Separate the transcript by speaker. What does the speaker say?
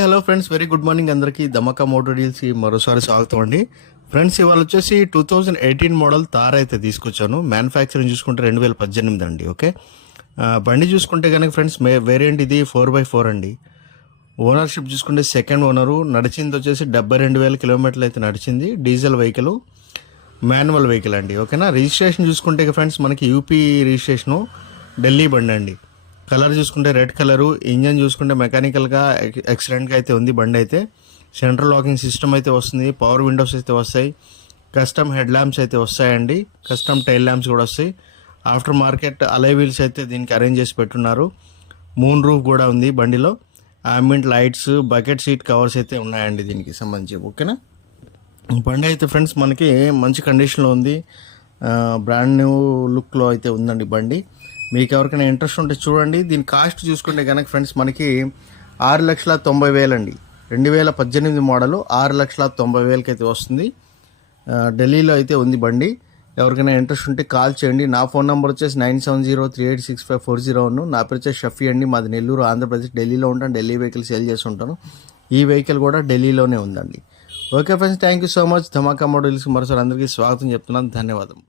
Speaker 1: Hello friends very good morning అందరికీ ధమాకా motor డీల్స్కి మరోసారి స్వాగతం అండి. ఫ్రెండ్స్ ఇవాళ వచ్చేసి two thousand eighteen model Thar అయితే తీసుకొచ్చాను. మ్యానుఫ్యాక్చరింగ్ చూసుకుంటే రెండు వేల పద్దెనిమిది అండి ఓకే బండి చూసుకుంటే కనుక ఫ్రెండ్స్ మే వేరియంట్ ఇది ఫోర్ బై ఫోర్ అండి. ఓనర్షిప్ చూసుకుంటే సెకండ్ ఓనరు నడిచింది వచ్చేసి డెబ్బై రెండు వేల కిలోమీటర్లు అయితే నడిచింది. డీజిల్ వెహికల్ మాన్యువల్ వెహికల్ అండి ఓకేనా రిజిస్ట్రేషన్ చూసుకుంటే ఫ్రెండ్స్ మనకి యూపీ రిజిస్ట్రేషను ఢిల్లీ బండి అండి. కలర్ చూసుకుంటే రెడ్ కలరు ఇంజన్ చూసుకుంటే మెకానికల్గా ఎక్సలెంట్గా అయితే ఉంది బండి అయితే. సెంట్రల్ లాకింగ్ సిస్టమ్ అయితే వస్తుంది పవర్ విండోస్ అయితే వస్తాయి కస్టమ్ హెడ్ ల్యాంప్స్ అయితే వస్తాయండి కస్టమ్ టైల్ ల్యాంప్స్ కూడా వస్తాయి. ఆఫ్టర్ మార్కెట్ అలై వీల్స్ అయితే దీనికి అరేంజ్ చేసి పెట్టున్నారు. మూన్ రూఫ్ కూడా ఉంది బండిలో. Ambient lights bucket seat covers అయితే ఉన్నాయండి దీనికి సంబంధించి ఓకేనా? బండి అయితే ఫ్రెండ్స్ మనకి మంచి కండిషన్లో ఉంది. బ్రాండ్ న్యూ లుక్లో అయితే ఉందండి బండి. మీకు ఎవరికైనా ఇంట్రెస్ట్ ఉంటే చూడండి. దీని కాస్ట్ చూసుకుంటే కనుక ఫ్రెండ్స్ మనకి ఆరు లక్షల తొంభై వేలండి. రెండు వేల పద్దెనిమిది మోడలు ఆరు లక్షల తొంభై వేలకి అయితే వస్తుంది ఢిల్లీలో అయితే ఉంది బండి. ఎవరికైనా ఇంట్రెస్ట్ ఉంటే కాల్ చేయండి. నా ఫోన్ నెంబర్ వచ్చేసి nine seven zero three eight six five four zero one. నా పేరు వచ్చేసి షఫీ అండి. మాది నెల్లూరు ఆంధ్రప్రదేశ్. ఢిల్లీలో ఉంటాను. ఢిల్లీ వెహికల్ సేల్ చేసి ఉంటాను ఈ వెహికల్ కూడా ఢిల్లీలోనే ఉందండి. Okay friends thank you so much Dhamaka models మరోసారి అందరికీ స్వాగతం చెప్తున్నాను. ధన్యవాదం